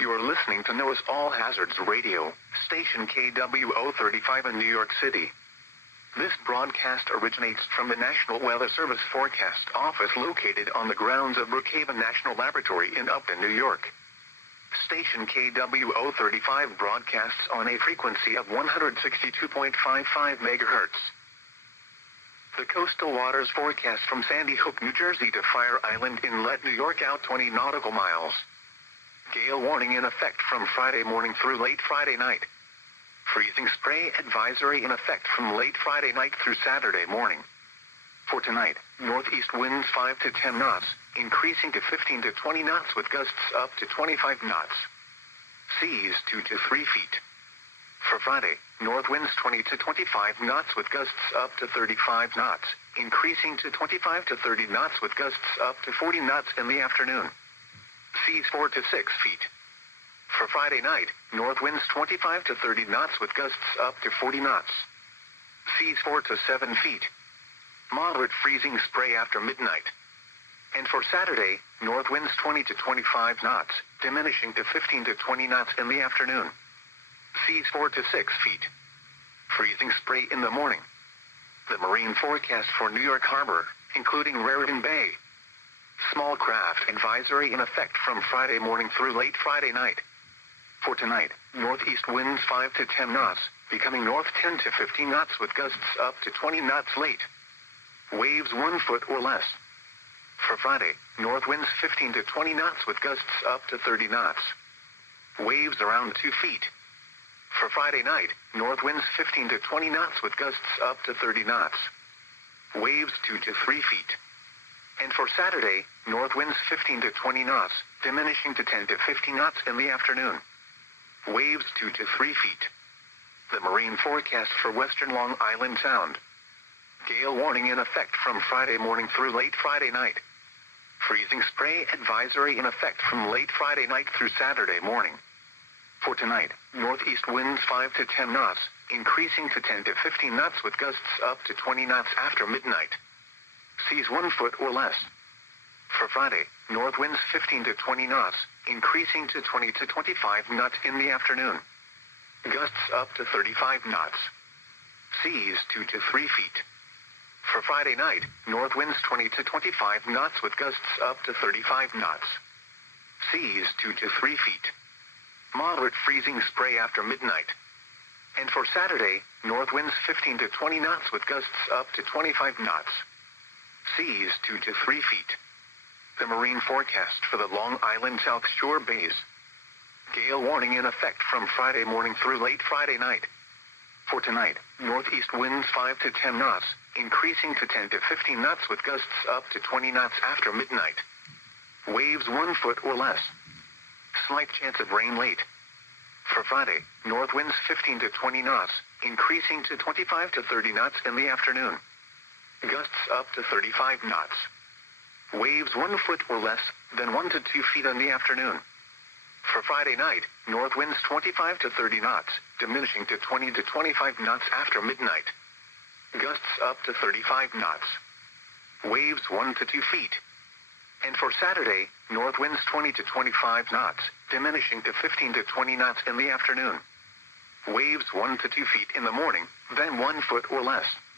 You are listening to NOAA's All Hazards Radio, station KWO35 in New York City. This broadcast originates from the National Weather Service Forecast Office located on the grounds of Brookhaven National Laboratory in Upton, New York. Station KWO35 broadcasts on a frequency of 162.55 MHz. The coastal waters forecast from Sandy Hook, New Jersey to Fire Island Inlet, New York out 20 nautical miles. Gale warning in effect from Friday morning through late Friday night. Freezing spray advisory in effect from late Friday night through Saturday morning. For tonight, northeast winds 5 to 10 knots, increasing to 15 to 20 knots with gusts up to 25 knots. Seas 2 to 3 feet. For Friday, north winds 20 to 25 knots with gusts up to 35 knots, increasing to 25 to 30 knots with gusts up to 40 knots in the afternoon. Seas 4 to 6 feet. For Friday night, north winds 25 to 30 knots with gusts up to 40 knots. Seas 4 to 7 feet. Moderate freezing spray after midnight. And for Saturday, north winds 20 to 25 knots, diminishing to 15 to 20 knots in the afternoon. Seas 4 to 6 feet. Freezing spray in the morning. The marine forecast for New York Harbor, including Raritan Bay. Small craft advisory in effect from Friday morning through late Friday night. For tonight, northeast winds 5 to 10 knots, becoming north 10 to 15 knots with gusts up to 20 knots late. Waves 1 foot or less. For Friday, north winds 15 to 20 knots with gusts up to 30 knots. Waves around 2 feet. For Friday night, north winds 15 to 20 knots with gusts up to 30 knots. Waves 2 to 3 feet. And for Saturday, north winds 15 to 20 knots, diminishing to 10 to 15 knots in the afternoon. Waves 2 to 3 feet. The marine forecast for western Long Island Sound. Gale warning in effect from Friday morning through late Friday night. Freezing spray advisory in effect from late Friday night through Saturday morning. For tonight, northeast winds 5 to 10 knots, increasing to 10 to 15 knots with gusts up to 20 knots after midnight. Seas 1 foot or less. For Friday, north winds 15 to 20 knots, increasing to 20 to 25 knots in the afternoon. Gusts up to 35 knots. Seas 2 to 3 feet. For Friday night, north winds 20 to 25 knots with gusts up to 35 knots. Seas 2 to 3 feet. Moderate freezing spray after midnight. And for Saturday, north winds 15 to 20 knots with gusts up to 25 knots. Seas 2 to 3 feet. The marine forecast for the Long Island South Shore bays. Gale warning in effect from Friday morning through late Friday night. For tonight, northeast winds 5 to 10 knots, increasing to 10 to 15 knots with gusts up to 20 knots after midnight. Waves 1 foot or less. Slight chance of rain late. For Friday, north winds 15 to 20 knots, increasing to 25 to 30 knots in the afternoon. Gusts up to 35 knots. Waves 1 foot or less, then 1 to 2 feet in the afternoon. For Friday night, north winds 25 to 30 knots, diminishing to 20 to 25 knots after midnight. Gusts up to 35 knots. Waves 1 to 2 feet. And for Saturday, north winds 20 to 25 knots, diminishing to 15 to 20 knots in the afternoon. Waves 1 to 2 feet in the morning, then 1 foot or less.